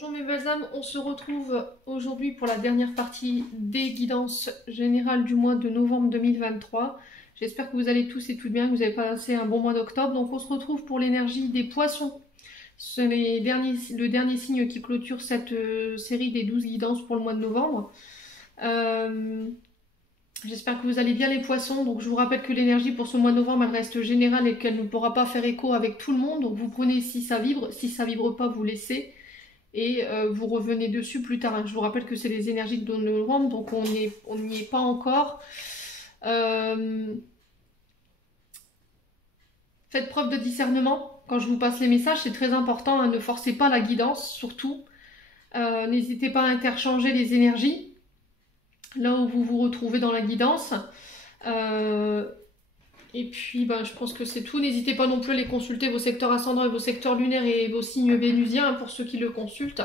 Bonjour mes belles âmes, on se retrouve aujourd'hui pour la dernière partie des guidances générales du mois de novembre 2023. J'espère que vous allez tous et toutes bien, que vous avez passé un bon mois d'octobre. Donc on se retrouve pour l'énergie des poissons. C'est le dernier signe qui clôture cette série des 12 guidances pour le mois de novembre. J'espère que vous allez bien les poissons. Donc je vous rappelle que l'énergie pour ce mois de novembre elle reste générale et qu'elle ne pourra pas faire écho avec tout le monde. Donc vous prenez si ça vibre pas vous laissez. Et vous revenez dessus plus tard. Je vous rappelle que c'est les énergies de novembre, donc on n'y est pas encore. Faites preuve de discernement. Quand je vous passe les messages, c'est très important. Ne forcez pas la guidance, surtout. N'hésitez pas à interchanger les énergies, là où vous vous retrouvez dans la guidance. Et puis, je pense que c'est tout. N'hésitez pas non plus à les consulter, vos secteurs ascendants et vos secteurs lunaires et vos signes vénusiens, pour ceux qui le consultent,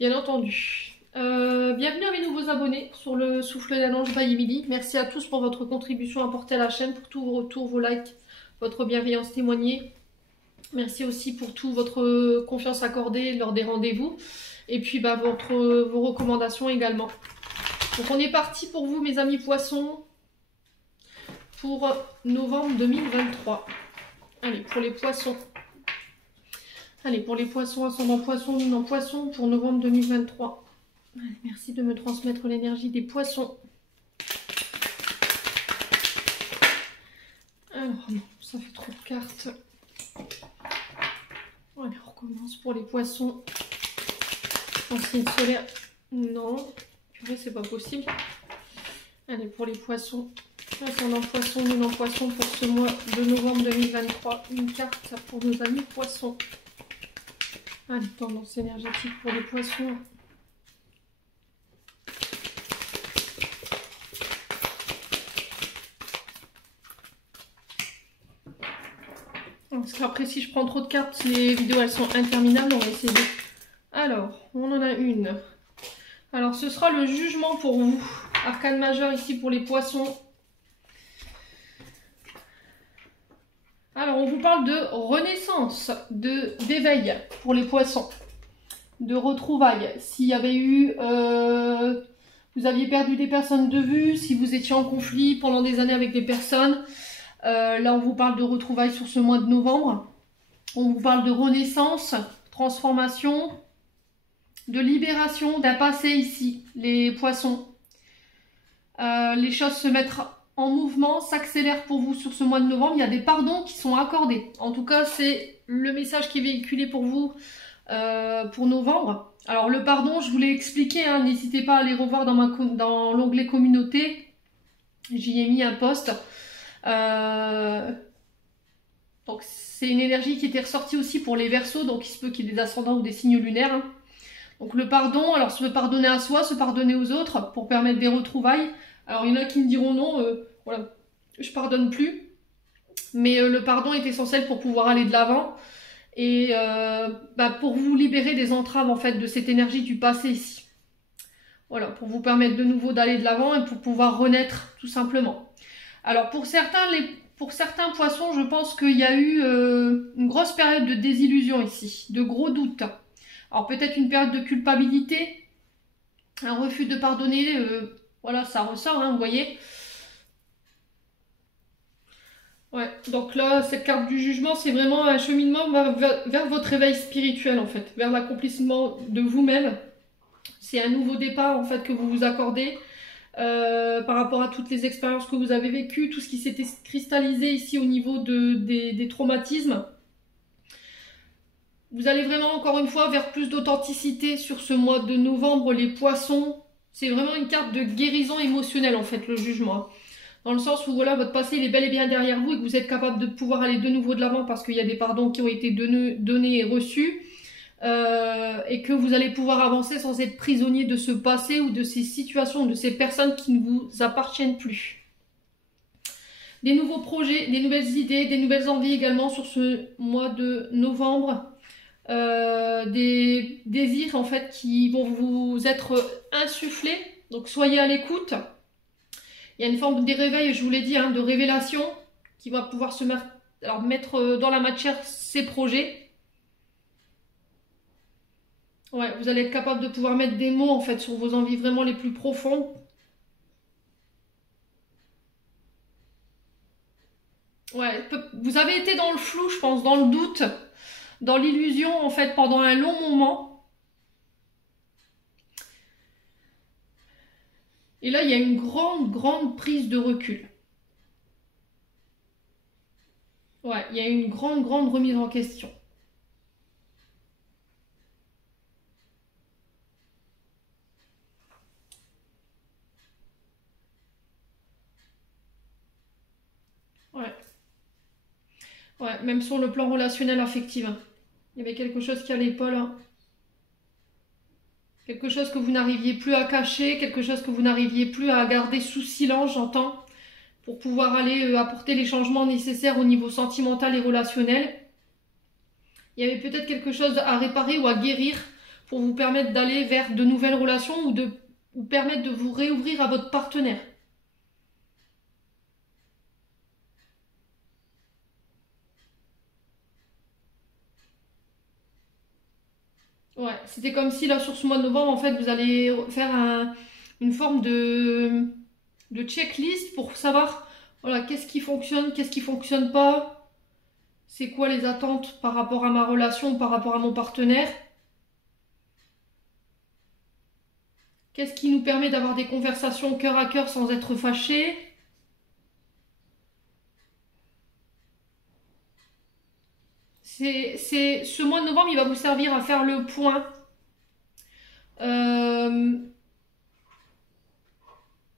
bien entendu. Bienvenue à mes nouveaux abonnés sur le Souffle d'Ange by Emily. Merci à tous pour votre contribution apportée à la chaîne, pour tous vos retours, vos likes, votre bienveillance témoignée. Merci aussi pour toute votre confiance accordée lors des rendez-vous. Et puis, vos recommandations également. Donc, on est parti pour vous, mes amis poissons, pour novembre 2023. Allez, pour les poissons. Allez, pour les poissons, ascendant poisson, lune en poisson, pour novembre 2023. Allez, merci de me transmettre l'énergie des poissons. Alors, non, ça fait trop de cartes. Allez, on recommence pour les poissons. En signe solaire, non. Purée, c'est pas possible. Allez, pour les poissons. Ascendant poisson, lune en poisson pour ce mois de novembre 2023. Une carte pour nos amis poissons. Allez, tendance énergétique pour les poissons. Parce qu'après, si je prends trop de cartes, les vidéos elles sont interminables. On va essayer. Alors, on en a une. Alors, ce sera le jugement pour vous. Arcane majeur ici pour les poissons. Alors, on vous parle de renaissance, d'éveil pour les poissons, de retrouvailles. S'il y avait eu, vous aviez perdu des personnes de vue, si vous étiez en conflit pendant des années avec des personnes, là on vous parle de retrouvailles sur ce mois de novembre. On vous parle de renaissance, transformation, de libération, d'un passé ici, les poissons. Les choses se mettent en mouvement, s'accélère pour vous sur ce mois de novembre. Il y a des pardons qui sont accordés. En tout cas, c'est le message qui est véhiculé pour vous pour novembre. Alors, le pardon, je vous l'ai expliqué. N'hésitez pas à aller revoir dans l'onglet communauté. J'y ai mis un post. Donc, c'est une énergie qui était ressortie aussi pour les Verseaux. Donc, il se peut qu'il y ait des ascendants ou des signes lunaires. Donc, le pardon, alors se pardonner à soi, se pardonner aux autres pour permettre des retrouvailles. Alors, il y en a qui me diront non, voilà, je pardonne plus. Mais le pardon est essentiel pour pouvoir aller de l'avant. Et pour vous libérer des entraves, en fait, de cette énergie du passé ici. Voilà, pour vous permettre de nouveau d'aller de l'avant et pour pouvoir renaître, tout simplement. Alors, pour certains poissons, je pense qu'il y a eu une grosse période de désillusion ici, de gros doutes. Alors, peut-être une période de culpabilité, un refus de pardonner. Voilà, ça ressort, vous voyez. Ouais, donc là, cette carte du jugement, c'est vraiment un cheminement vers votre éveil spirituel, en fait. Vers l'accomplissement de vous-même. C'est un nouveau départ, en fait, que vous vous accordez. Par rapport à toutes les expériences que vous avez vécues, tout ce qui s'était cristallisé ici au niveau des traumatismes. Vous allez vraiment, encore une fois, vers plus d'authenticité sur ce mois de novembre, les poissons. C'est vraiment une carte de guérison émotionnelle, en fait, le jugement. Dans le sens où, voilà, votre passé, il est bel et bien derrière vous et que vous êtes capable de pouvoir aller de nouveau de l'avant parce qu'il y a des pardons qui ont été donnés et reçus. Et que vous allez pouvoir avancer sans être prisonnier de ce passé ou de ces situations, de ces personnes qui ne vous appartiennent plus. Des nouveaux projets, des nouvelles idées, des nouvelles envies également sur ce mois de novembre. Des désirs en fait qui vont vous être insufflés, donc soyez à l'écoute. Il y a une forme de réveil, je vous l'ai dit, de révélation qui va pouvoir se mettre dans la matière ces projets. Ouais, vous allez être capable de pouvoir mettre des mots en fait sur vos envies vraiment les plus profondes. Ouais, vous avez été dans le flou, je pense, dans le doute, dans l'illusion en fait pendant un long moment. Et là, il y a une grande prise de recul. Ouais, il y a une grande remise en question. Ouais. Ouais, même sur le plan relationnel affectif. Il y avait quelque chose qui allait pas là. Quelque chose que vous n'arriviez plus à cacher, quelque chose que vous n'arriviez plus à garder sous silence, j'entends, pour pouvoir aller apporter les changements nécessaires au niveau sentimental et relationnel. Il y avait peut-être quelque chose à réparer ou à guérir pour vous permettre d'aller vers de nouvelles relations ou de vous permettre de vous réouvrir à votre partenaire. Ouais, c'était comme si là sur ce mois de novembre, en fait, vous allez faire une forme de checklist pour savoir voilà, qu'est-ce qui fonctionne pas, c'est quoi les attentes par rapport à ma relation, par rapport à mon partenaire. Qu'est-ce qui nous permet d'avoir des conversations cœur à cœur sans être fâchés. Ce mois de novembre, il va vous servir à faire le point.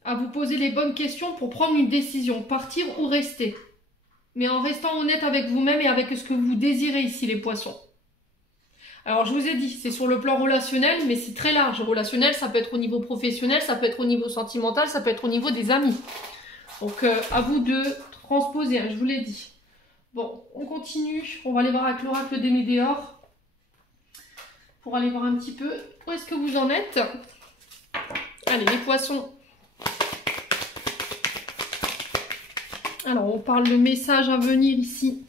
À vous poser les bonnes questions pour prendre une décision, partir ou rester. Mais en restant honnête avec vous-même et avec ce que vous désirez ici, les poissons. Alors, je vous ai dit, c'est sur le plan relationnel, mais c'est très large. Relationnel, ça peut être au niveau professionnel, ça peut être au niveau sentimental, ça peut être au niveau des amis. Donc, à vous de transposer, hein, je vous l'ai dit. Bon, on continue. On va aller voir avec l'oracle des Médéors. Pour aller voir un petit peu où est-ce que vous en êtes. Allez, les poissons. Alors, on parle de messages à venir ici.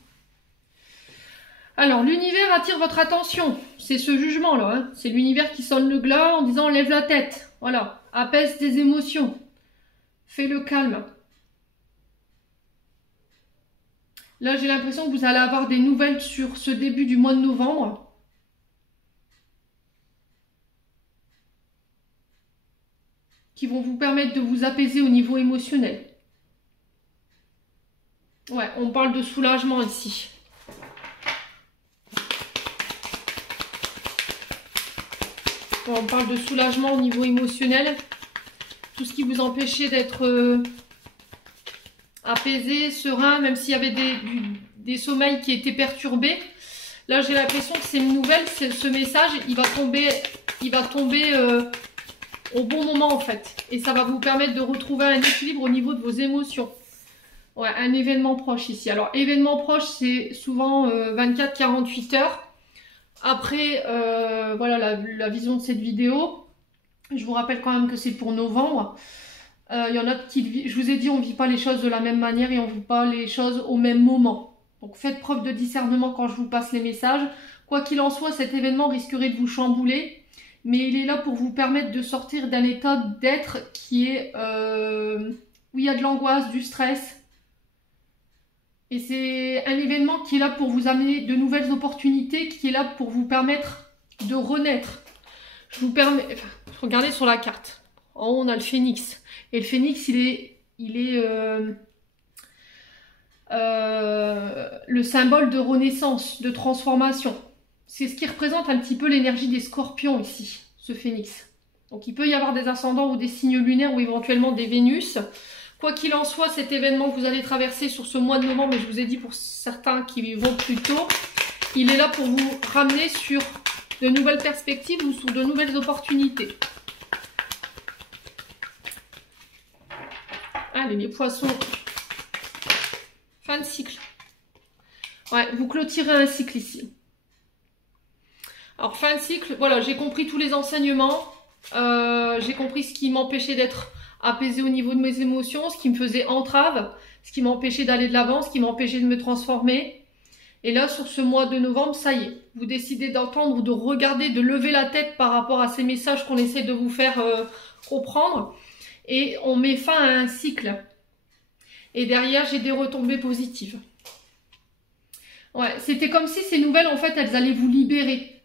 Alors, l'univers attire votre attention. C'est ce jugement-là. Hein. C'est l'univers qui sonne le glas en disant « lève la tête ». Voilà, apaise tes émotions. Fais le calme. Là, j'ai l'impression que vous allez avoir des nouvelles sur ce début du mois de novembre. Qui vont vous permettre de vous apaiser au niveau émotionnel. Ouais, on parle de soulagement ici. On parle de soulagement au niveau émotionnel. Tout ce qui vous empêchait d'être apaisé, serein, même s'il y avait des sommeils qui étaient perturbés. Là, j'ai l'impression que c'est une nouvelle, ce message, il va tomber au bon moment en fait. Et ça va vous permettre de retrouver un équilibre au niveau de vos émotions. Ouais, un événement proche ici. Alors, événement proche, c'est souvent 24-48 heures. Après, voilà la vision de cette vidéo. Je vous rappelle quand même que c'est pour novembre. Il y en a qui, je vous ai dit, on ne vit pas les choses de la même manière et on ne vit pas les choses au même moment. Donc faites preuve de discernement quand je vous passe les messages. Quoi qu'il en soit, cet événement risquerait de vous chambouler. Mais il est là pour vous permettre de sortir d'un état d'être qui est où il y a de l'angoisse, du stress. Et c'est un événement qui est là pour vous amener de nouvelles opportunités, qui est là pour vous permettre de renaître. Je vous permets, enfin, regardez sur la carte. En haut, on a le phénix. Et le phénix, il est le symbole de renaissance, de transformation. C'est ce qui représente un petit peu l'énergie des scorpions ici, ce phénix. Donc il peut y avoir des ascendants ou des signes lunaires ou éventuellement des Vénus. Quoi qu'il en soit, cet événement que vous allez traverser sur ce mois de novembre, mais je vous ai dit pour certains qui vont plus tôt, il est là pour vous ramener sur de nouvelles perspectives ou sur de nouvelles opportunités. Allez, les poissons. Fin de cycle. Ouais, vous clôturez un cycle ici. Alors, fin de cycle, voilà, j'ai compris tous les enseignements. J'ai compris ce qui m'empêchait d'être apaisé au niveau de mes émotions, ce qui me faisait entrave, ce qui m'empêchait d'aller de l'avant, ce qui m'empêchait de me transformer. Et là, sur ce mois de novembre, ça y est, vous décidez d'entendre ou de regarder, de lever la tête par rapport à ces messages qu'on essaie de vous faire comprendre. Et on met fin à un cycle. Et derrière, j'ai des retombées positives. Ouais, c'était comme si ces nouvelles, en fait, elles allaient vous libérer.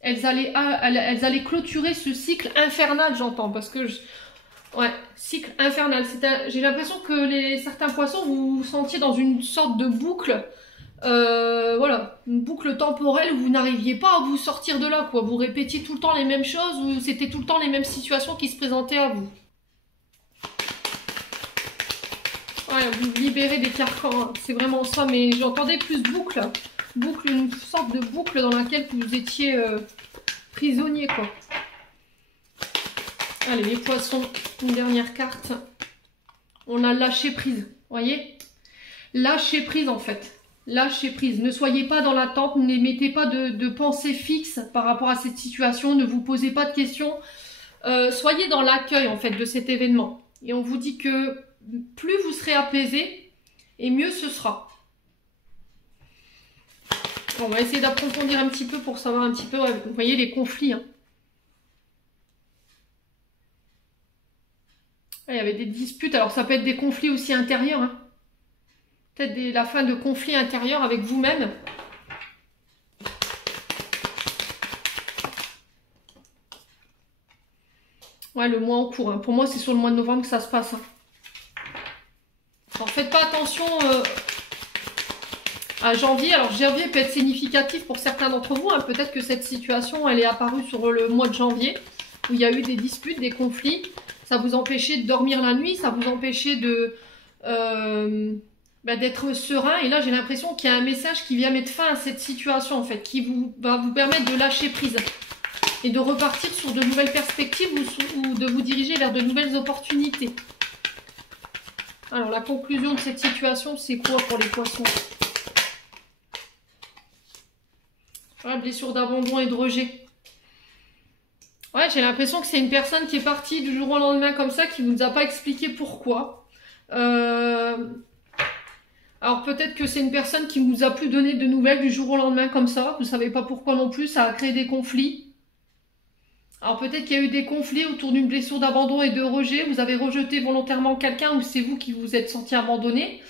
Elles allaient clôturer ce cycle infernal, j'entends. Parce que, ouais, cycle infernal. J'ai l'impression que certains poissons, vous vous sentiez dans une sorte de boucle. Voilà, une boucle temporelle où vous n'arriviez pas à vous sortir de là, quoi. Vous répétiez tout le temps les mêmes choses, ou c'était tout le temps les mêmes situations qui se présentaient à vous. Ouais, vous libérez des carcans, hein. C'est vraiment ça, mais j'entendais plus boucle. Boucle, une sorte de boucle dans laquelle vous étiez prisonnier, quoi. Allez, les poissons, une dernière carte. On a lâché prise, voyez? Lâcher prise, en fait. Lâchez prise, ne soyez pas dans l'attente, n'émettez pas de pensée fixe par rapport à cette situation, ne vous posez pas de questions, soyez dans l'accueil en fait de cet événement. Et on vous dit que plus vous serez apaisé et mieux ce sera. On va essayer d'approfondir un petit peu pour savoir un petit peu, ouais, vous voyez les conflits. Hein. Il y avait des disputes, alors ça peut être des conflits aussi intérieurs. Hein. Peut-être la fin de conflits intérieurs avec vous-même. Ouais, le mois en cours. Hein. Pour moi, c'est sur le mois de novembre que ça se passe. Hein. Alors, faites pas attention à janvier. Alors, janvier peut être significatif pour certains d'entre vous. Hein. Peut-être que cette situation, elle est apparue sur le mois de janvier, où il y a eu des disputes, des conflits. Ça vous empêchait de dormir la nuit, ça vous empêchait de... d'être serein, et là j'ai l'impression qu'il y a un message qui vient mettre fin à cette situation en fait, qui va vous permettre de lâcher prise et de repartir sur de nouvelles perspectives ou de vous diriger vers de nouvelles opportunités. Alors la conclusion de cette situation, c'est quoi pour les poissons? Voilà, blessure d'abandon et de rejet. Ouais, j'ai l'impression que c'est une personne qui est partie du jour au lendemain comme ça, qui ne vous a pas expliqué pourquoi. Alors peut-être que c'est une personne qui ne vous a plus donné de nouvelles du jour au lendemain comme ça. Vous ne savez pas pourquoi non plus, ça a créé des conflits. Alors peut-être qu'il y a eu des conflits autour d'une blessure d'abandon et de rejet. Vous avez rejeté volontairement quelqu'un ou c'est vous qui vous êtes senti abandonné.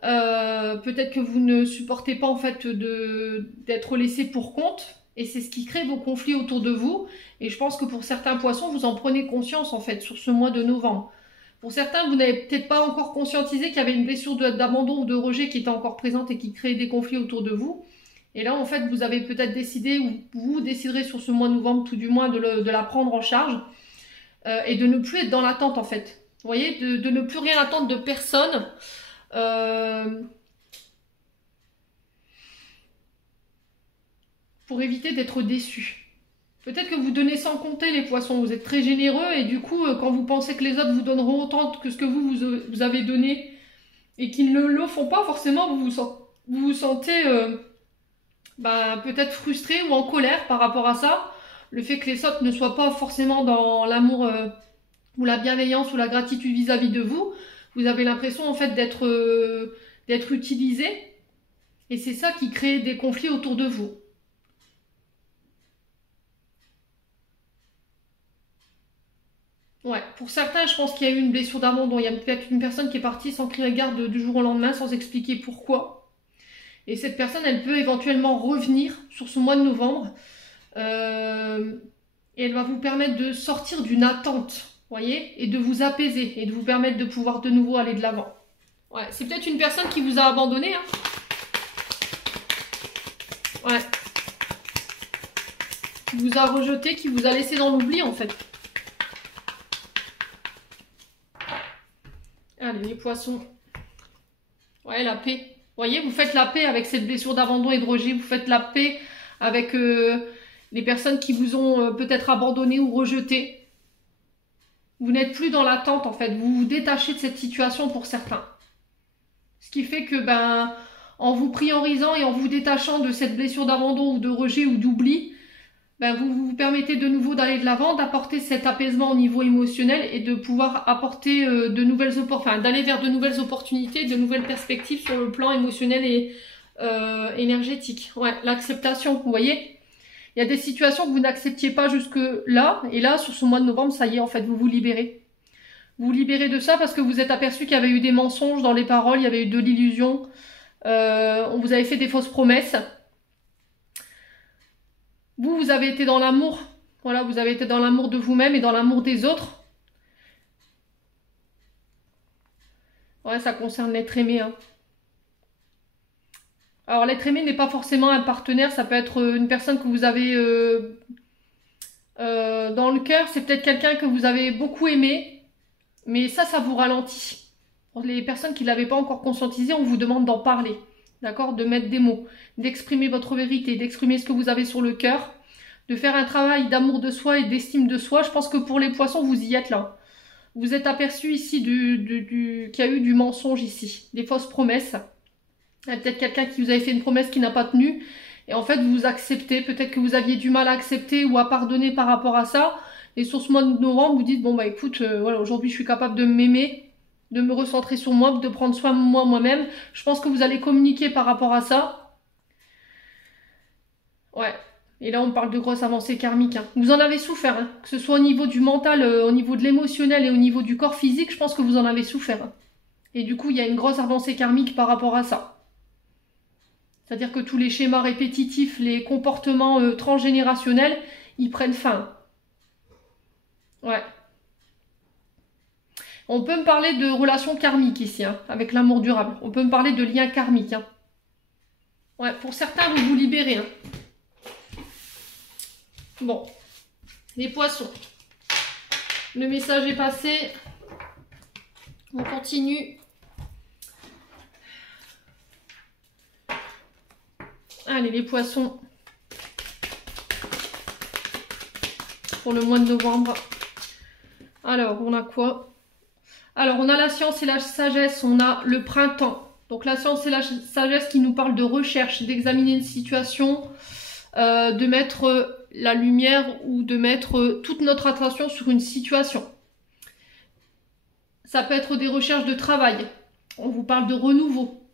Peut-être que vous ne supportez pas en fait d'être laissé pour compte. Et c'est ce qui crée vos conflits autour de vous. Et je pense que pour certains poissons, vous en prenez conscience en fait sur ce mois de novembre. Pour certains, vous n'avez peut-être pas encore conscientisé qu'il y avait une blessure d'abandon ou de rejet qui était encore présente et qui créait des conflits autour de vous. Et là, en fait, vous avez peut-être décidé, ou vous déciderez sur ce mois de novembre, tout du moins, de la prendre en charge et de ne plus être dans l'attente, en fait. Vous voyez, de ne plus rien attendre de personne. Pour éviter d'être déçu. Peut-être que vous donnez sans compter les poissons, vous êtes très généreux et du coup, quand vous pensez que les autres vous donneront autant que ce que vous avez donné et qu'ils ne le font pas, forcément, vous vous sentez peut-être frustré ou en colère par rapport à ça. Le fait que les autres ne soient pas forcément dans l'amour ou la bienveillance ou la gratitude vis-à-vis de vous, vous avez l'impression en fait d'être utilisé et c'est ça qui crée des conflits autour de vous. Ouais, pour certains, je pense qu'il y a eu une blessure d'abandon. Il y a peut-être une personne qui est partie sans crier garde du jour au lendemain, sans expliquer pourquoi. Et cette personne, elle peut éventuellement revenir sur ce mois de novembre. Et elle va vous permettre de sortir d'une attente, voyez, et de vous apaiser, et de vous permettre de pouvoir de nouveau aller de l'avant. Ouais, c'est peut-être une personne qui vous a abandonné, hein. Ouais. Qui vous a rejeté, qui vous a laissé dans l'oubli, en fait. Allez, les poissons. Ouais, la paix. Vous voyez, vous faites la paix avec cette blessure d'abandon et de rejet. Vous faites la paix avec les personnes qui vous ont peut-être abandonné ou rejeté. Vous n'êtes plus dans l'attente, en fait. Vous vous détachez de cette situation pour certains. Ce qui fait que, en vous priorisant et en vous détachant de cette blessure d'abandon ou de rejet ou d'oubli, vous vous permettez de nouveau d'aller de l'avant, d'apporter cet apaisement au niveau émotionnel et de pouvoir apporter de nouvelles d'aller vers de nouvelles opportunités, de nouvelles perspectives sur le plan émotionnel et énergétique. Ouais, l'acceptation, vous voyez. Il y a des situations que vous n'acceptiez pas jusque là, et là, sur ce mois de novembre, ça y est, en fait, vous vous libérez. Vous vous libérez de ça parce que vous êtes aperçu qu'il y avait eu des mensonges dans les paroles, il y avait eu de l'illusion, on vous avait fait des fausses promesses. Vous avez été dans l'amour. Voilà, vous avez été dans l'amour de vous-même et dans l'amour des autres. Ouais, ça concerne l'être aimé, hein. Alors, l'être aimé n'est pas forcément un partenaire, ça peut être une personne que vous avez dans le cœur. C'est peut-être quelqu'un que vous avez beaucoup aimé, mais ça vous ralentit. Pour les personnes qui ne l'avaient pas encore conscientisé, on vous demande d'en parler, d'accord, de mettre des mots, d'exprimer votre vérité, d'exprimer ce que vous avez sur le cœur, de faire un travail d'amour de soi et d'estime de soi. Je pense que pour les poissons, vous y êtes là. Vous êtes aperçu ici qu'il y a eu du mensonge ici, des fausses promesses. Il y a peut-être quelqu'un qui vous avait fait une promesse qui n'a pas tenu. Et en fait, vous acceptez. Peut-être que vous aviez du mal à accepter ou à pardonner par rapport à ça. Et sur ce mois de novembre, vous dites, bon bah écoute, voilà, aujourd'hui je suis capable de m'aimer, de me recentrer sur moi, de prendre soin de moi-même. Je pense que vous allez communiquer par rapport à ça. Ouais. Et là, on parle de grosses avancées karmiques, hein. Vous en avez souffert, hein. Que ce soit au niveau du mental, au niveau de l'émotionnel et au niveau du corps physique, je pense que vous en avez souffert, hein. Et du coup, il y a une grosse avancée karmique par rapport à ça. C'est-à-dire que tous les schémas répétitifs, les comportements transgénérationnels, ils prennent fin. Ouais. On peut me parler de relations karmiques ici, hein, avec l'amour durable. On peut me parler de liens karmiques, hein. Ouais, pour certains, vous vous libérez, hein. Bon, les poissons. Le message est passé. On continue. Allez, les poissons. Pour le mois de novembre. Alors, on a quoi? Alors, on a la science et la sagesse. On a le printemps. Donc, la science et la sagesse qui nous parle de recherche, d'examiner une situation, de mettre la lumière ou de mettre toute notre attention sur une situation. Ça peut être des recherches de travail. On vous parle de renouveau.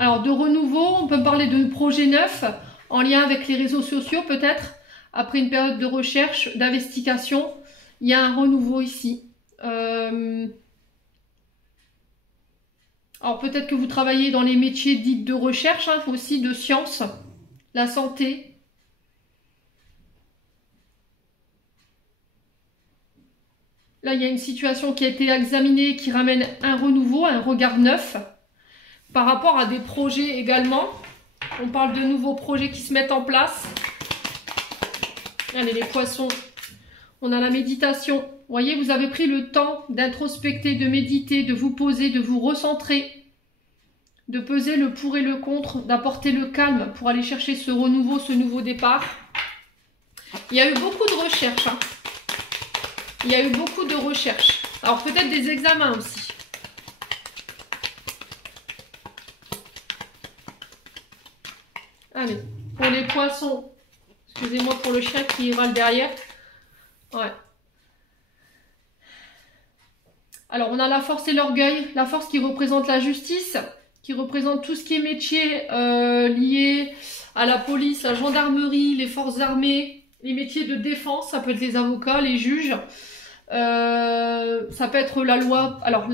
Alors, de renouveau, on peut parler de projets neufs en lien avec les réseaux sociaux peut-être. Après une période de recherche, d'investigation, il y a un renouveau ici. Alors, peut-être que vous travaillez dans les métiers dits de recherche, hein, aussi de science, la santé. Là, il y a une situation qui a été examinée, qui ramène un renouveau, un regard neuf. Par rapport à des projets également. On parle de nouveaux projets qui se mettent en place. Allez, les poissons. On a la méditation. Vous voyez, vous avez pris le temps d'introspecter, de méditer, de vous poser, de vous recentrer, de peser le pour et le contre, d'apporter le calme pour aller chercher ce renouveau, ce nouveau départ. Il y a eu beaucoup de recherches, hein. Il y a eu beaucoup de recherches. Alors, peut-être des examens aussi. Allez, pour les poissons, excusez-moi pour le chien qui râle derrière. Ouais. Alors, on a la force et l'orgueil. La force qui représente la justice, qui représente tout ce qui est métier lié à la police, la gendarmerie, les forces armées, les métiers de défense. Ça peut être les avocats, les juges. Ça peut être la loi. Alors,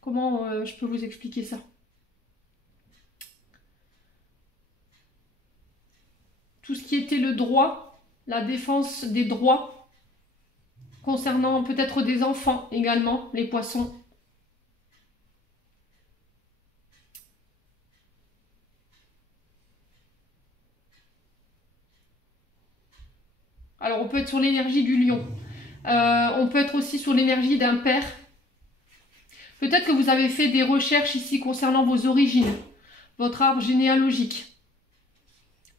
comment je peux vous expliquer ça? Tout ce qui était le droit, la défense des droits, concernant peut-être des enfants également, les poissons. Alors, on peut être sur l'énergie du lion. On peut être aussi sur l'énergie d'un père. Peut-être que vous avez fait des recherches ici concernant vos origines, votre arbre généalogique,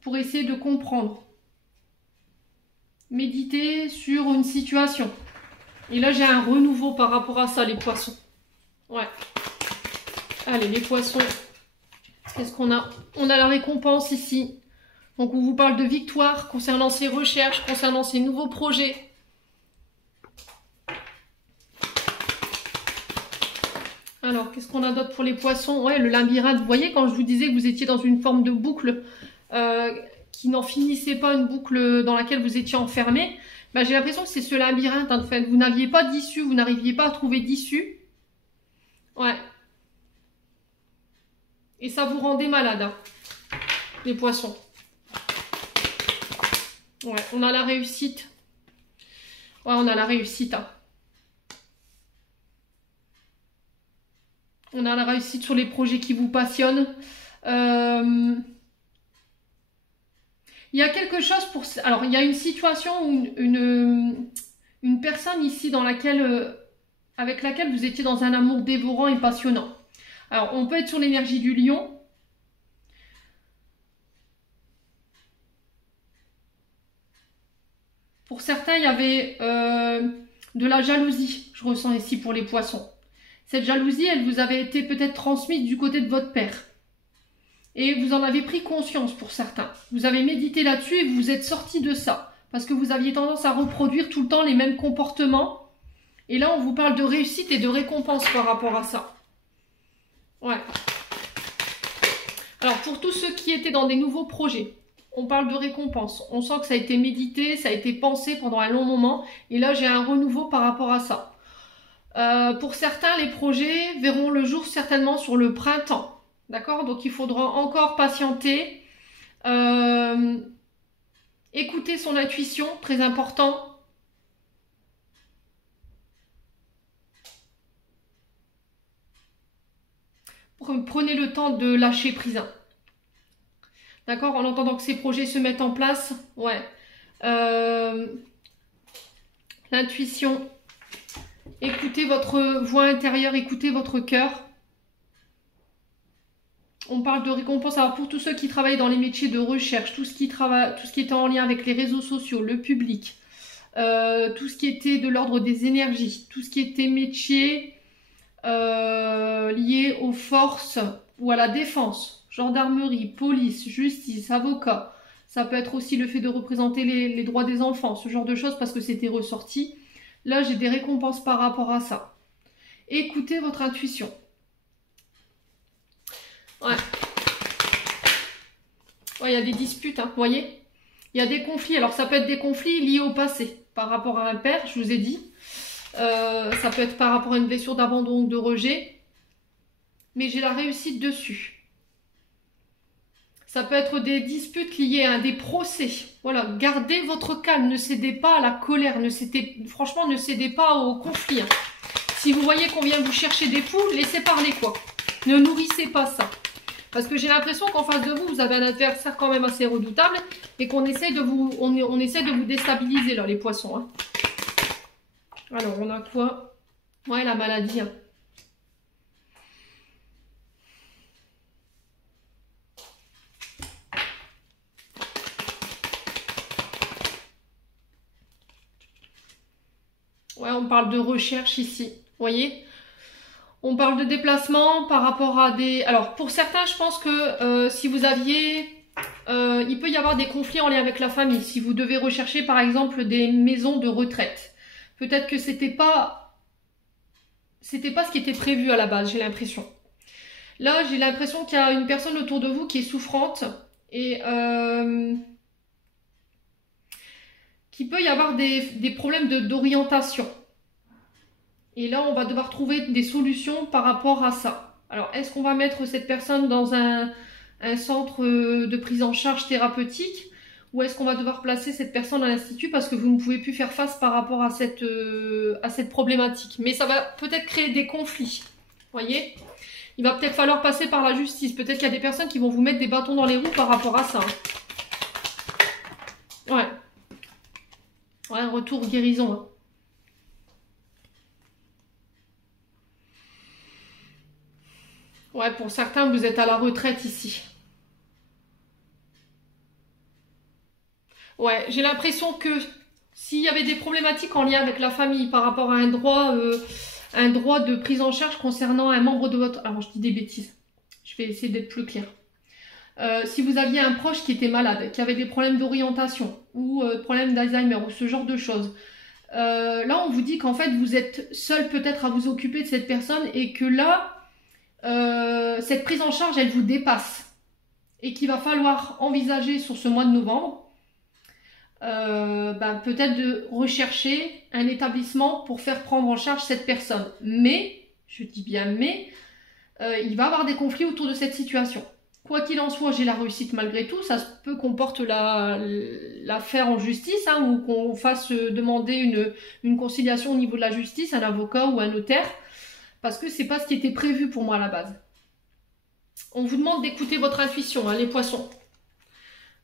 pour essayer de comprendre. Méditer sur une situation. Et là, j'ai un renouveau par rapport à ça, les poissons. Ouais. Allez, les poissons. Qu'est-ce qu'on a? On a la récompense ici. Donc, on vous parle de victoire concernant ces recherches, concernant ces nouveaux projets. Alors, qu'est-ce qu'on a d'autre pour les poissons? Ouais, le labyrinthe. Vous voyez, quand je vous disais que vous étiez dans une forme de boucle qui n'en finissait pas, une boucle dans laquelle vous étiez enfermé, bah, j'ai l'impression que c'est ce labyrinthe, en fait. Vous n'aviez pas d'issue, vous n'arriviez pas à trouver d'issue. Ouais. Et ça vous rendait malade, hein, les poissons. Ouais, on a la réussite. Ouais, on a la réussite, hein. On a la réussite sur les projets qui vous passionnent. Il y a quelque chose pour... Alors, il y a une situation où une personne ici dans laquelle, avec laquelle vous étiez dans un amour dévorant et passionnant. Alors, on peut être sur l'énergie du lion. Pour certains, il y avait de la jalousie, je ressens ici pour les poissons. Cette jalousie, elle vous avait été peut-être transmise du côté de votre père. Et vous en avez pris conscience pour certains. Vous avez médité là-dessus et vous vous êtes sorti de ça. Parce que vous aviez tendance à reproduire tout le temps les mêmes comportements. Et là, on vous parle de réussite et de récompense par rapport à ça. Ouais. Alors, pour tous ceux qui étaient dans des nouveaux projets, on parle de récompense. On sent que ça a été médité, ça a été pensé pendant un long moment. Et là, j'ai un renouveau par rapport à ça. Pour certains, les projets verront le jour certainement sur le printemps. D'accord? Donc, il faudra encore patienter. Écouter son intuition, très important. Prenez le temps de lâcher prise. D'accord? En entendant que ces projets se mettent en place. Ouais. L'intuition. Écoutez votre voix intérieure, écoutez votre cœur. On parle de récompense. Alors pour tous ceux qui travaillent dans les métiers de recherche, tout ce qui était en lien avec les réseaux sociaux, le public, tout ce qui était de l'ordre des énergies, tout ce qui était métier lié aux forces ou à la défense, gendarmerie, police, justice, avocat. Ça peut être aussi le fait de représenter les droits des enfants, ce genre de choses parce que c'était ressorti. Là, j'ai des récompenses par rapport à ça. Écoutez votre intuition. Ouais. Ouais, il y a des disputes, hein, vous voyez? Il y a des conflits. Alors, ça peut être des conflits liés au passé. Par rapport à un père, je vous ai dit. Ça peut être par rapport à une blessure d'abandon ou de rejet. Mais j'ai la réussite dessus. Ça peut être des disputes liées à des procès. Voilà, gardez votre calme, ne cédez pas à la colère, franchement, ne cédez pas au conflit. Hein. Si vous voyez qu'on vient vous chercher des poux, laissez parler quoi. Ne nourrissez pas ça. Parce que j'ai l'impression qu'en face de vous, vous avez un adversaire quand même assez redoutable et qu'on essaie de on essaie de vous déstabiliser là, les poissons. Hein. Alors, on a quoi? Ouais, la maladie. Hein. Ouais, on parle de recherche ici, vous voyez? On parle de déplacement par rapport à des... Alors, pour certains, je pense que si vous aviez... il peut y avoir des conflits en lien avec la famille. Si vous devez rechercher, par exemple, des maisons de retraite. Peut-être que c'était pas ce qui était prévu à la base, j'ai l'impression. Là, j'ai l'impression qu'il y a une personne autour de vous qui est souffrante et... qu'il peut y avoir des problèmes d'orientation. Et là, on va devoir trouver des solutions par rapport à ça. Alors, est-ce qu'on va mettre cette personne dans un centre de prise en charge thérapeutique ou est-ce qu'on va devoir placer cette personne à l'institut parce que vous ne pouvez plus faire face par rapport à cette problématique. Mais ça va peut-être créer des conflits. Vous voyez? Il va peut-être falloir passer par la justice. Peut-être qu'il y a des personnes qui vont vous mettre des bâtons dans les roues par rapport à ça. Ouais. Ouais, retour guérison. Hein. Ouais, pour certains, vous êtes à la retraite ici. Ouais, j'ai l'impression que s'il y avait des problématiques en lien avec la famille par rapport à un droit de prise en charge concernant un membre de votre... Alors, je dis des bêtises. Je vais essayer d'être plus claire. Si vous aviez un proche qui était malade, qui avait des problèmes d'orientation ou problèmes d'Alzheimer ou ce genre de choses, là, on vous dit qu'en fait, vous êtes seul peut-être à vous occuper de cette personne et que là, cette prise en charge, elle vous dépasse et qu'il va falloir envisager sur ce mois de novembre, peut-être de rechercher un établissement pour faire prendre en charge cette personne. Mais, je dis bien mais, il va y avoir des conflits autour de cette situation. Quoi qu'il en soit, j'ai la réussite malgré tout. Ça se peut qu'on porte l'affaire en justice, hein, ou qu'on fasse demander une conciliation au niveau de la justice, un avocat ou un notaire, parce que c'est pas ce qui était prévu pour moi à la base. On vous demande d'écouter votre intuition, hein, les poissons.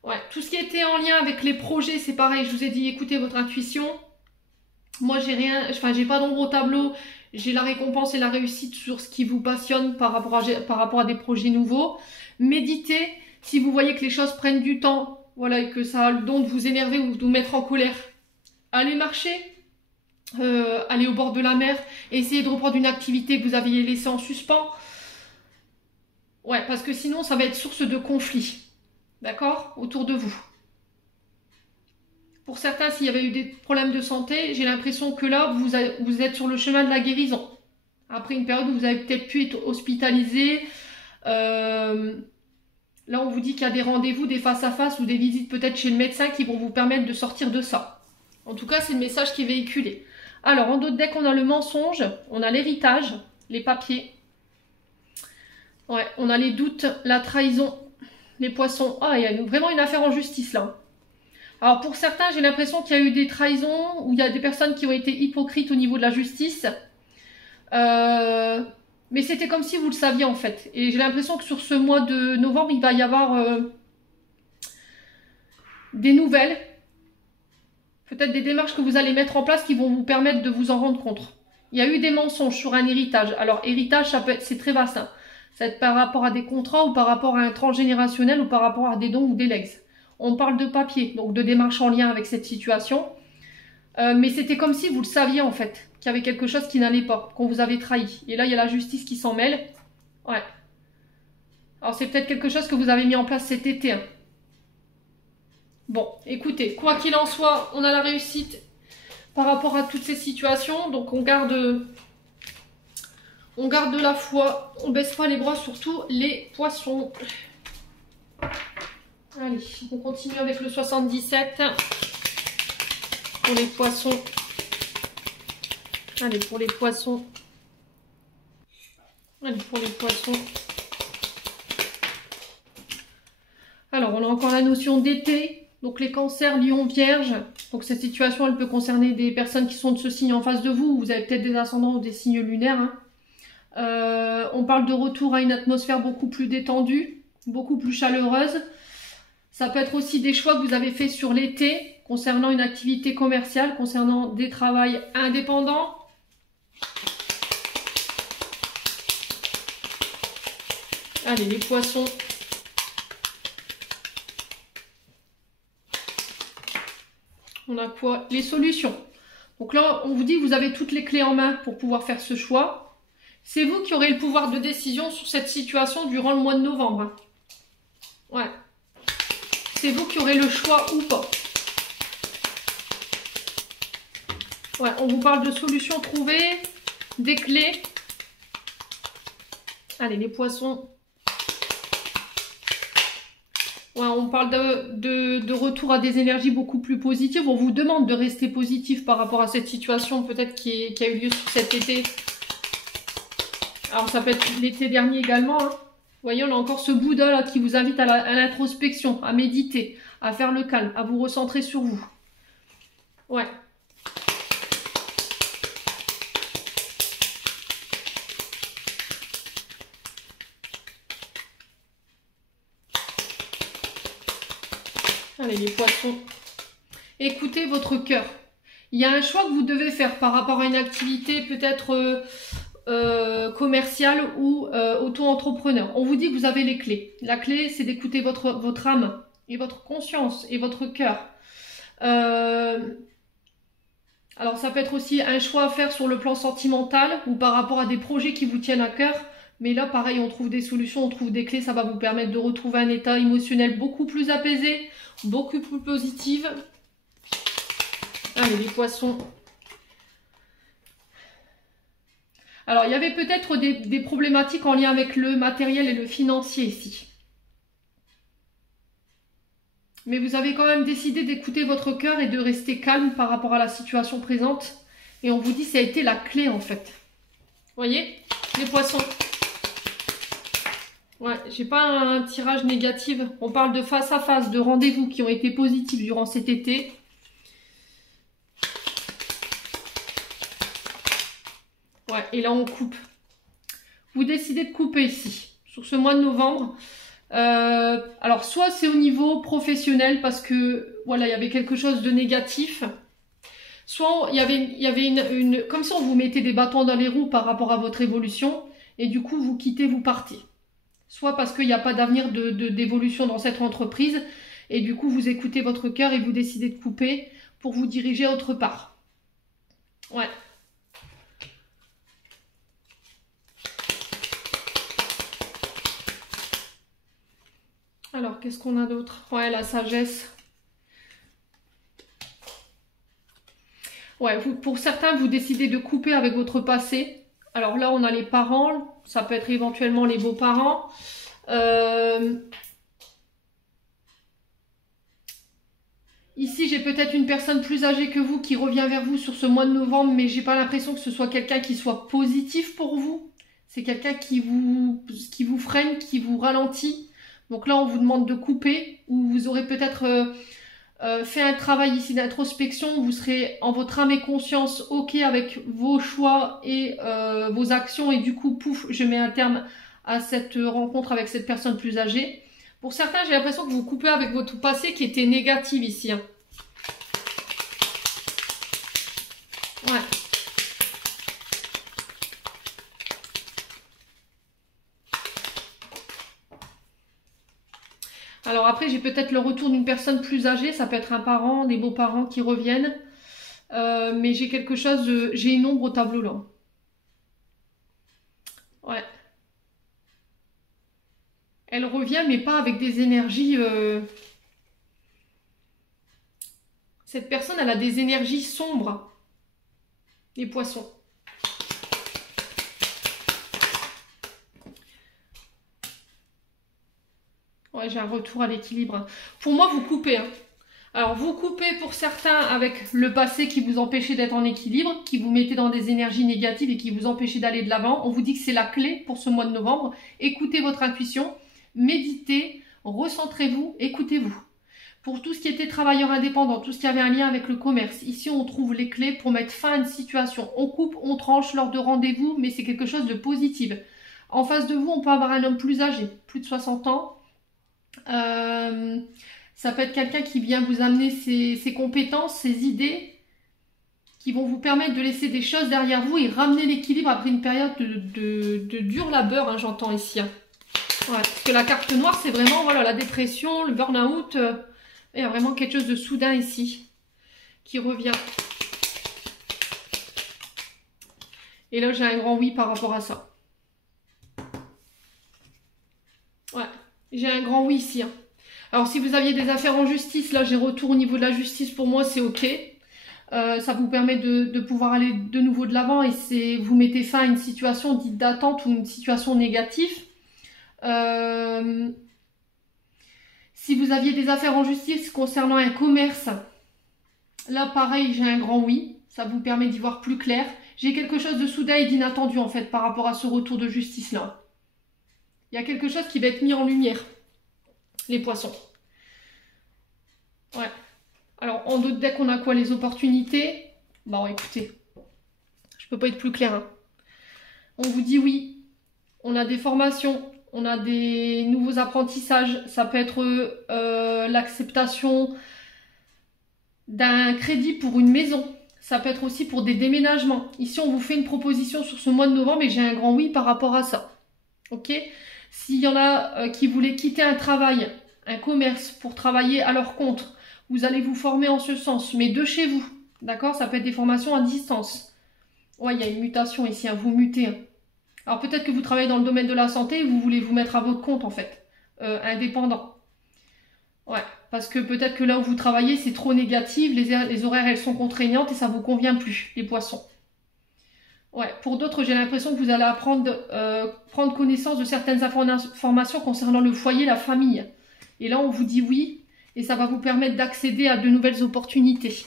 Ouais, tout ce qui était en lien avec les projets, c'est pareil. Je vous ai dit, écoutez votre intuition. Moi, j'ai pas d'ombre au tableau. J'ai la récompense et la réussite sur ce qui vous passionne par rapport à des projets nouveaux. Méditez. Si vous voyez que les choses prennent du temps, voilà, et que ça a le don de vous énerver ou de vous mettre en colère, allez marcher. Allez au bord de la mer. Essayez de reprendre une activité que vous aviez laissée en suspens. Ouais, parce que sinon, ça va être source de conflit. D'accord? Autour de vous. Pour certains, s'il y avait eu des problèmes de santé, j'ai l'impression que là, vous êtes sur le chemin de la guérison. Après une période où vous avez peut-être pu être hospitalisé. Là, on vous dit qu'il y a des rendez-vous, des face-à-face ou des visites peut-être chez le médecin qui vont vous permettre de sortir de ça. En tout cas, c'est le message qui est véhiculé. Alors, en d'autres decks, on a le mensonge, on a l'héritage, les papiers. Ouais, on a les doutes, la trahison, les poissons. Ah, il y a vraiment une affaire en justice là. Alors pour certains, j'ai l'impression qu'il y a eu des trahisons, ou il y a des personnes qui ont été hypocrites au niveau de la justice. Mais c'était comme si vous le saviez en fait. Et j'ai l'impression que sur ce mois de novembre, il va y avoir des nouvelles. Peut-être des démarches que vous allez mettre en place qui vont vous permettre de vous en rendre compte. Il y a eu des mensonges sur un héritage. Alors héritage, c'est très vaste. Hein. Ça va être par rapport à des contrats ou par rapport à un transgénérationnel ou par rapport à des dons ou des legs. On parle de papier, donc de démarches en lien avec cette situation. Mais c'était comme si vous le saviez en fait, qu'il y avait quelque chose qui n'allait pas, qu'on vous avait trahi. Et là, il y a la justice qui s'en mêle. Ouais. Alors c'est peut-être quelque chose que vous avez mis en place cet été. Hein. Bon, écoutez, quoi qu'il en soit, on a la réussite par rapport à toutes ces situations. Donc on garde de la foi, on baisse pas les bras, surtout les poissons. Allez, on continue avec le 77 pour les poissons. Allez, pour les poissons. Allez, pour les poissons. Alors, on a encore la notion d'été. Donc, les cancers, lion, vierge. Donc, cette situation, elle peut concerner des personnes qui sont de ce signe en face de vous. Vous avez peut-être des ascendants ou des signes lunaires. Hein. On parle de retour à une atmosphère beaucoup plus détendue, beaucoup plus chaleureuse. Ça peut être aussi des choix que vous avez fait sur l'été concernant une activité commerciale, concernant des travails indépendants. Allez, les poissons. On a quoi? Les solutions. Donc là, on vous dit que vous avez toutes les clés en main pour pouvoir faire ce choix. C'est vous qui aurez le pouvoir de décision sur cette situation durant le mois de novembre. Ouais. C'est vous qui aurez le choix ou pas. Ouais, on vous parle de solutions trouvées, des clés. Allez, les poissons. Ouais, on parle de retour à des énergies beaucoup plus positives. On vous demande de rester positif par rapport à cette situation peut-être qui a eu lieu sur cet été. Alors ça peut être l'été dernier également. Hein. Vous voyez, on a encore ce Bouddha là qui vous invite à l'introspection, à méditer, à faire le calme, à vous recentrer sur vous. Ouais. Allez, les poissons. Écoutez votre cœur. Il y a un choix que vous devez faire par rapport à une activité peut-être commerciale ou auto-entrepreneur. On vous dit que vous avez les clés. La clé, c'est d'écouter votre âme et votre conscience et votre cœur. Alors, ça peut être aussi un choix à faire sur le plan sentimental ou par rapport à des projets qui vous tiennent à cœur. Mais là, pareil, on trouve des solutions, on trouve des clés. Ça va vous permettre de retrouver un état émotionnel beaucoup plus apaisé, beaucoup plus positif. Allez, les poissons. Alors, il y avait peut-être des problématiques en lien avec le matériel et le financier ici. Mais vous avez quand même décidé d'écouter votre cœur et de rester calme par rapport à la situation présente. Et on vous dit que ça a été la clé en fait. Vous voyez, les poissons. Ouais, j'ai pas un tirage négatif. On parle de face à face, de rendez-vous qui ont été positifs durant cet été. Ouais, et là on coupe. Vous décidez de couper ici, sur ce mois de novembre. Alors soit c'est au niveau professionnel parce que voilà, il y avait quelque chose de négatif. Soit il y avait comme si on vous mettait des bâtons dans les roues par rapport à votre évolution et du coup vous quittez, vous partez. Soit parce qu'il n'y a pas d'avenir d'évolution dans cette entreprise et du coup vous écoutez votre cœur et vous décidez de couper pour vous diriger autre part. Ouais. Alors, qu'est-ce qu'on a d'autre? Ouais, la sagesse. Ouais, pour certains, vous décidez de couper avec votre passé. Alors là, on a les parents. Ça peut être éventuellement les beaux-parents. Ici, j'ai peut-être une personne plus âgée que vous qui revient vers vous sur ce mois de novembre, mais j'ai pas l'impression que ce soit quelqu'un qui soit positif pour vous. C'est quelqu'un qui vous freine, qui vous ralentit. Donc là, on vous demande de couper, ou vous aurez peut-être fait un travail ici d'introspection, vous serez en votre âme et conscience OK avec vos choix et vos actions, et du coup, pouf, je mets un terme à cette rencontre avec cette personne plus âgée. Pour certains, j'ai l'impression que vous coupez avec votre passé qui était négatif ici. Hein. Ouais. Alors après, j'ai peut-être le retour d'une personne plus âgée. Ça peut être un parent, des beaux-parents qui reviennent. Mais j'ai quelque chose de... J'ai une ombre au tableau là. Ouais. Elle revient, mais pas avec des énergies... Cette personne, elle a des énergies sombres. Les poissons. Ouais, j'ai un retour à l'équilibre. Pour moi, vous coupez. Hein. Alors, vous coupez pour certains avec le passé qui vous empêchait d'être en équilibre, qui vous mettait dans des énergies négatives et qui vous empêchait d'aller de l'avant. On vous dit que c'est la clé pour ce mois de novembre. Écoutez votre intuition, méditez, recentrez-vous, écoutez-vous. Pour tout ce qui était travailleur indépendant, tout ce qui avait un lien avec le commerce, ici on trouve les clés pour mettre fin à une situation. On coupe, on tranche lors de rendez-vous, mais c'est quelque chose de positif. En face de vous, on peut avoir un homme plus âgé, plus de 60 ans. Ça peut être quelqu'un qui vient vous amener ses compétences, ses idées, qui vont vous permettre de laisser des choses derrière vous et ramener l'équilibre après une période de dur labeur, hein, j'entends ici. Hein. Ouais, parce que la carte noire, c'est vraiment voilà, la dépression, le burn-out. Il y a vraiment quelque chose de soudain ici qui revient. Et là, j'ai un grand oui par rapport à ça. Ouais, j'ai un grand oui ici. Hein. Alors, si vous aviez des affaires en justice, là, j'ai retour au niveau de la justice. Pour moi, c'est OK. Ça vous permet de pouvoir aller de nouveau de l'avant et vous mettez fin à une situation dite d'attente ou une situation négative. Si vous aviez des affaires en justice concernant un commerce, là pareil, j'ai un grand oui. Ça vous permet d'y voir plus clair. J'ai quelque chose de soudain et d'inattendu en fait par rapport à ce retour de justice là. Il y a quelque chose qui va être mis en lumière. Les poissons. Ouais. Alors en d'autres decks, on a quoi? Les opportunités. Bon écoutez, je peux pas être plus clair. Hein. On vous dit oui. On a des formations. On a des nouveaux apprentissages. Ça peut être l'acceptation d'un crédit pour une maison. Ça peut être aussi pour des déménagements. Ici, on vous fait une proposition sur ce mois de novembre et j'ai un grand oui par rapport à ça. Ok? S'il y en a qui voulaient quitter un travail, un commerce pour travailler à leur compte, vous allez vous former en ce sens, mais de chez vous. D'accord? Ça peut être des formations à distance. Ouais, il y a une mutation ici, hein, vous mutez. Hein. Alors peut-être que vous travaillez dans le domaine de la santé et vous voulez vous mettre à votre compte en fait, indépendant. Ouais, parce que peut-être que là où vous travaillez c'est trop négatif, les horaires elles sont contraignantes et ça vous convient plus, les poissons. Ouais, pour d'autres, j'ai l'impression que vous allez apprendre, prendre connaissance de certaines informations concernant le foyer, la famille. Et là, on vous dit oui, et ça va vous permettre d'accéder à de nouvelles opportunités.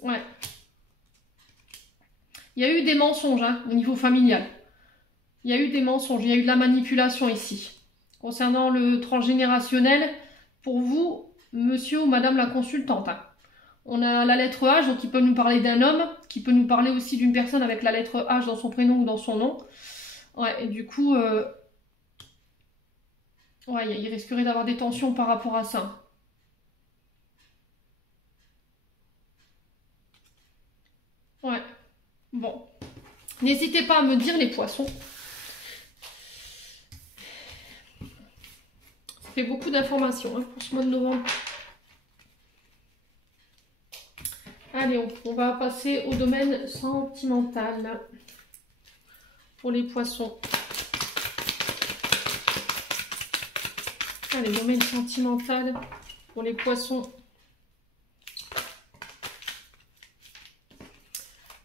Ouais. Il y a eu des mensonges hein, au niveau familial. Il y a eu des mensonges, il y a eu de la manipulation ici. Concernant le transgénérationnel, pour vous, monsieur ou madame la consultante, hein. On a la lettre H, donc qui peut nous parler d'un homme, qui peut nous parler aussi d'une personne avec la lettre H dans son prénom ou dans son nom. Ouais, et du coup, ouais, il risquerait d'avoir des tensions par rapport à ça. Ouais, bon. N'hésitez pas à me dire les poissons. Ça fait beaucoup d'informations hein, pour ce mois de novembre. Allez, on va passer au domaine sentimental pour les poissons. Allez, domaine sentimental pour les poissons.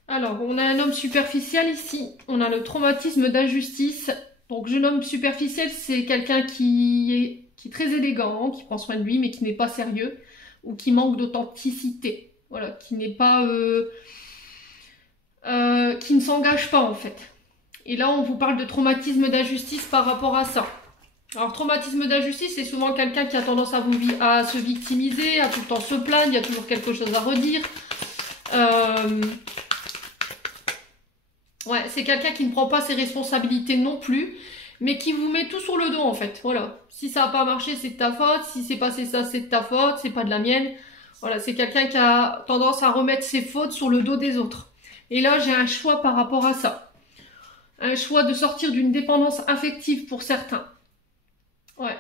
Alors, on a un homme superficiel ici. On a le traumatisme d'injustice. Donc, jeune homme superficiel, c'est quelqu'un qui est très élégant, qui prend soin de lui, mais qui n'est pas sérieux ou qui manque d'authenticité. Voilà, qui n'est pas... qui ne s'engage pas, en fait. Et là, on vous parle de traumatisme d'injustice par rapport à ça. Alors, traumatisme d'injustice, c'est souvent quelqu'un qui a tendance à se victimiser, à tout le temps se plaindre, il y a toujours quelque chose à redire. Ouais, c'est quelqu'un qui ne prend pas ses responsabilités non plus, mais qui vous met tout sur le dos en fait. Voilà. Si ça n'a pas marché, c'est de ta faute. Si c'est passé ça, c'est de ta faute. C'est pas de la mienne. Voilà, c'est quelqu'un qui a tendance à remettre ses fautes sur le dos des autres. Et là, j'ai un choix par rapport à ça. Un choix de sortir d'une dépendance affective pour certains. Ouais.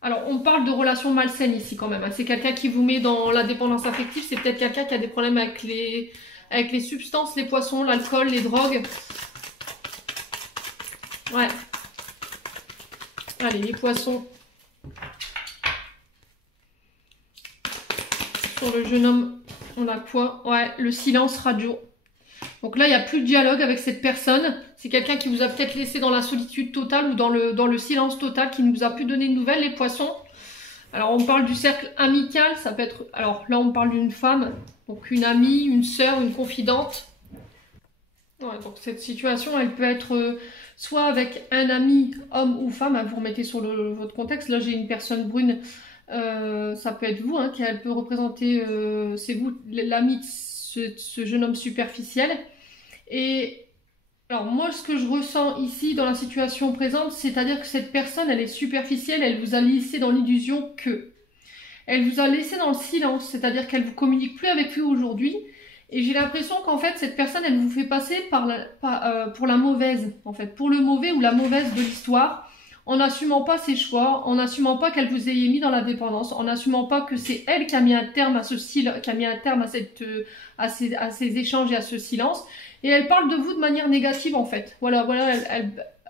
Alors, on parle de relations malsaines ici quand même. C'est quelqu'un qui vous met dans la dépendance affective. C'est peut-être quelqu'un qui a des problèmes avec les substances, les poissons, l'alcool, les drogues. Ouais. Allez, les poissons. Sur le jeune homme, on a quoi? Ouais, le silence radio. Donc là, il n'y a plus de dialogue avec cette personne. C'est quelqu'un qui vous a peut-être laissé dans la solitude totale ou dans le silence total, qui ne vous a plus donné de nouvelles, les poissons. Alors, on parle du cercle amical. Ça peut être... Alors là, on parle d'une femme. Donc, une amie, une sœur, une confidente. Ouais, donc, cette situation, elle peut être soit avec un ami, homme ou femme. Hein, vous remettez sur votre contexte. Là, j'ai une personne brune. Ça peut être vous, hein, elle peut représenter, c'est vous, l'ami de ce jeune homme superficiel. Et alors moi, ce que je ressens ici dans la situation présente, c'est-à-dire que cette personne, elle est superficielle, elle vous a laissé dans l'illusion que. Elle vous a laissé dans le silence, c'est-à-dire qu'elle vous communique plus avec lui aujourd'hui. Et j'ai l'impression qu'en fait, cette personne, elle vous fait passer pour la mauvaise, en fait, pour le mauvais ou la mauvaise de l'histoire. En n'assumant pas ses choix, en n'assumant pas qu'elle vous ait mis dans la dépendance, en n'assumant pas que c'est elle qui a mis un terme à ce style, qui a mis un terme à ces échanges et à ce silence. Et elle parle de vous de manière négative en fait. Voilà,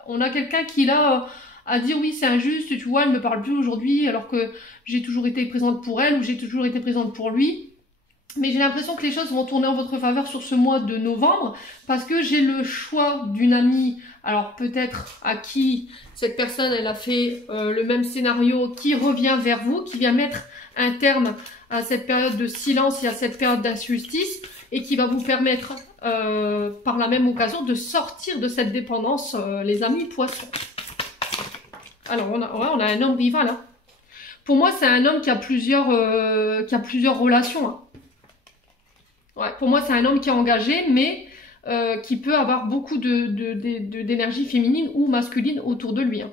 on a quelqu'un qui là à dire oui c'est injuste, tu vois, elle me parle plus aujourd'hui alors que j'ai toujours été présente pour elle ou j'ai toujours été présente pour lui. Mais j'ai l'impression que les choses vont tourner en votre faveur sur ce mois de novembre parce que j'ai le choix d'une amie, alors peut-être à qui cette personne elle a fait le même scénario, qui revient vers vous, qui vient mettre un terme à cette période de silence et à cette période d'injustice et qui va vous permettre par la même occasion de sortir de cette dépendance, les amis poissons. Alors on a un homme rival. Hein. Pour moi c'est un homme qui a plusieurs relations. Hein. Ouais, pour moi, c'est un homme qui est engagé, mais qui peut avoir beaucoup d'énergie féminine ou masculine autour de lui. Hein.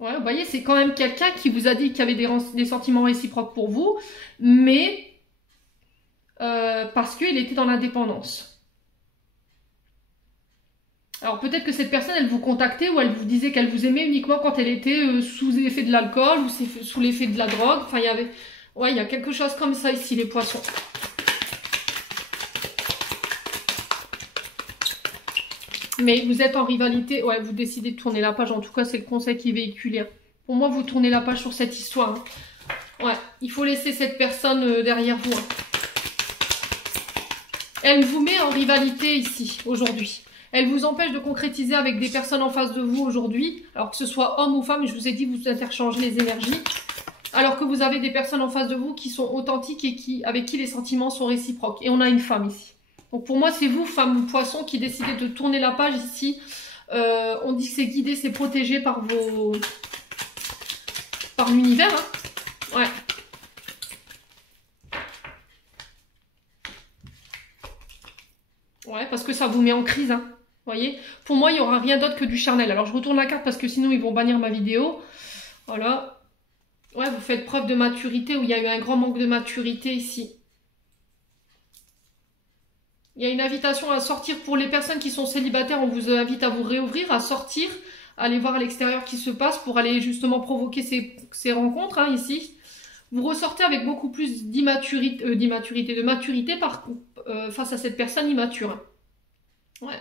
Ouais, vous voyez, c'est quand même quelqu'un qui vous a dit qu'il y avait des sentiments réciproques pour vous, mais parce qu'il était dans l'indépendance. Alors peut-être que cette personne, elle vous contactait ou elle vous disait qu'elle vous aimait uniquement quand elle était sous l'effet de l'alcool ou sous l'effet de la drogue. Enfin, il y a quelque chose comme ça ici, les poissons. Mais vous êtes en rivalité, ouais, vous décidez de tourner la page. En tout cas, c'est le conseil qui est véhiculé. Pour moi, vous tournez la page sur cette histoire. Hein. Ouais, il faut laisser cette personne derrière vous. Hein. Elle vous met en rivalité ici, aujourd'hui. Elle vous empêche de concrétiser avec des personnes en face de vous aujourd'hui. Alors que ce soit homme ou femme, je vous ai dit, vous interchangez les énergies. Alors que vous avez des personnes en face de vous qui sont authentiques et avec qui les sentiments sont réciproques. Et on a une femme ici. Donc pour moi, c'est vous, femme ou poisson, qui décidez de tourner la page ici. On dit que c'est guidé, c'est protégé par l'univers. Hein. Ouais. Ouais, parce que ça vous met en crise. Hein. Vous voyez, pour moi, il n'y aura rien d'autre que du charnel. Alors, je retourne la carte parce que sinon, ils vont bannir ma vidéo. Voilà. Ouais, vous faites preuve de maturité, où il y a eu un grand manque de maturité ici. Il y a une invitation à sortir pour les personnes qui sont célibataires. On vous invite à vous réouvrir, à sortir, à aller voir à l'extérieur qui se passe pour aller justement provoquer ces rencontres, hein, ici. Vous ressortez avec beaucoup plus de maturité face à cette personne immature. Hein. Ouais.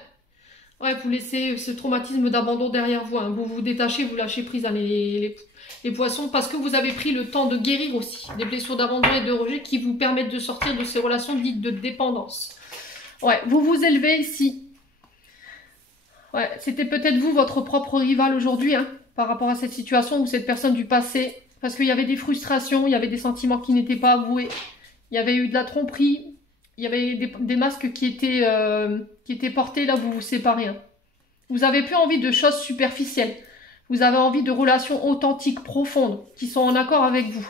Ouais, vous laissez ce traumatisme d'abandon derrière vous. Hein. Vous vous détachez, vous lâchez prise, hein, les poissons, parce que vous avez pris le temps de guérir aussi. Des blessures d'abandon et de rejet qui vous permettent de sortir de ces relations dites de dépendance. Ouais, vous vous élevez ici. Ouais, c'était peut-être vous, votre propre rival aujourd'hui, hein, par rapport à cette situation ou cette personne du passé. Parce qu'il y avait des frustrations, il y avait des sentiments qui n'étaient pas avoués. Il y avait eu de la tromperie. Il y avait des masques qui étaient portés là où vous vous séparez. Hein. Vous n'avez plus envie de choses superficielles. Vous avez envie de relations authentiques, profondes, qui sont en accord avec vous.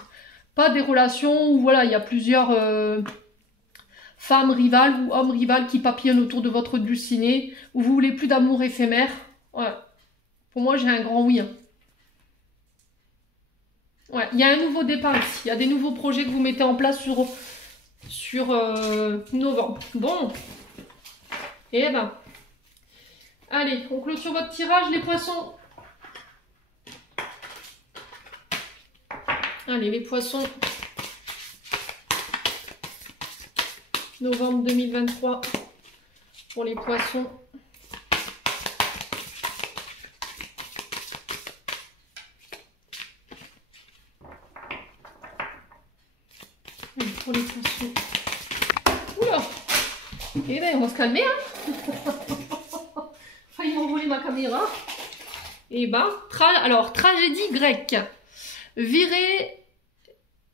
Pas des relations où voilà, il y a plusieurs femmes rivales ou hommes rivales qui papillonnent autour de votre dulciné, où vous voulez plus d'amour éphémère. Ouais. Pour moi, j'ai un grand oui. Hein. Ouais. Il y a un nouveau départ ici. Il y a des nouveaux projets que vous mettez en place sur novembre. Bon. Et ben. Allez, on clôture votre tirage, les poissons. Allez, les poissons. Novembre 2023 pour les poissons. Et pour les poissons. Oula! Eh ben, on va se calmer, hein. Failli m'envoler ma caméra. Et ben, alors, tragédie grecque. Virer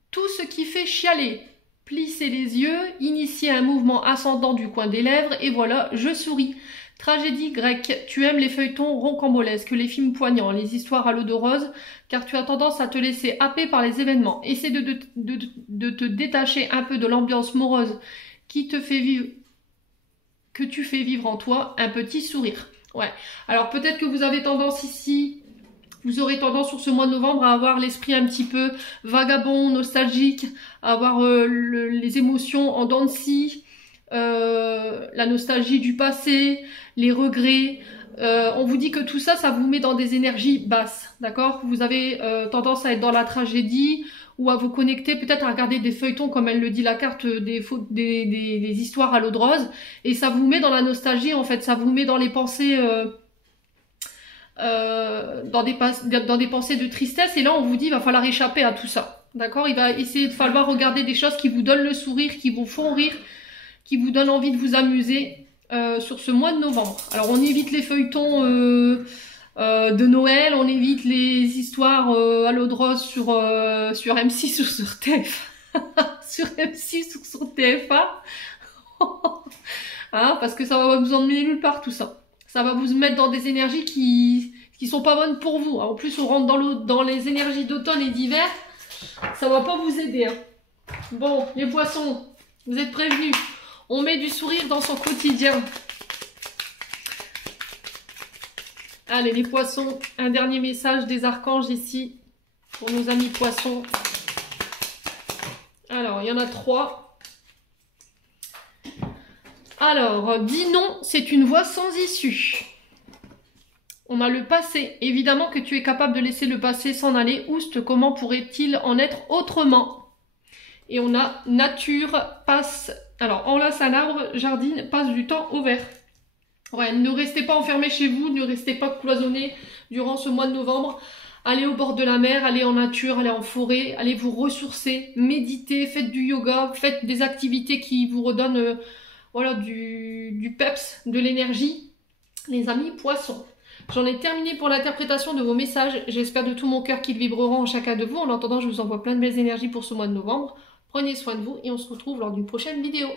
tout ce qui fait chialer. Plisser les yeux, initier un mouvement ascendant du coin des lèvres, et voilà, je souris. Tragédie grecque, tu aimes les feuilletons rocambolesques, les films poignants, les histoires à l'eau de rose, car tu as tendance à te laisser happer par les événements. Essaie de te détacher un peu de l'ambiance morose qui te fait vivre, que tu fais vivre en toi, un petit sourire. Ouais, alors peut-être que vous avez tendance ici, vous aurez tendance sur ce mois de novembre à avoir l'esprit un petit peu vagabond, nostalgique, à avoir les émotions en dents de scie, la nostalgie du passé, les regrets. On vous dit que tout ça, ça vous met dans des énergies basses, d'accord? Vous avez tendance à être dans la tragédie ou à vous connecter, peut-être à regarder des feuilletons, comme elle le dit la carte, des histoires à l'eau de rose, et ça vous met dans la nostalgie, en fait, ça vous met dans les pensées... dans des pensées de tristesse, et là on vous dit il va falloir échapper à tout ça, d'accord? Il va essayer de falloir regarder des choses qui vous donnent le sourire, qui vous font rire, qui vous donnent envie de vous amuser sur ce mois de novembre. Alors on évite les feuilletons de Noël, on évite les histoires à l'eau de rose sur M6 ou sur TF sur M6 ou sur TF1 hein, parce que ça va vous emmener nulle part tout ça. Ça va vous mettre dans des énergies qui sont pas bonnes pour vous. En plus, on rentre dans les énergies d'automne et d'hiver. Ça va pas vous aider. Hein. Bon, les poissons, vous êtes prévenus. On met du sourire dans son quotidien. Allez, les poissons, un dernier message des archanges ici pour nos amis poissons. Alors, il y en a 3. Alors, dis non, c'est une voie sans issue. On a le passé. Évidemment que tu es capable de laisser le passé s'en aller. Oust, comment pourrait-il en être autrement? Et on a nature, passe... Alors, enlace un arbre, jardine, passe du temps au vert. Ouais, ne restez pas enfermés chez vous, ne restez pas cloisonnés durant ce mois de novembre. Allez au bord de la mer, allez en nature, allez en forêt, allez vous ressourcer, méditez, faites du yoga, faites des activités qui vous redonnent... voilà, du peps, de l'énergie, les amis poissons. J'en ai terminé pour l'interprétation de vos messages. J'espère de tout mon cœur qu'ils vibreront en chacun de vous. En attendant, je vous envoie plein de belles énergies pour ce mois de novembre. Prenez soin de vous et on se retrouve lors d'une prochaine vidéo.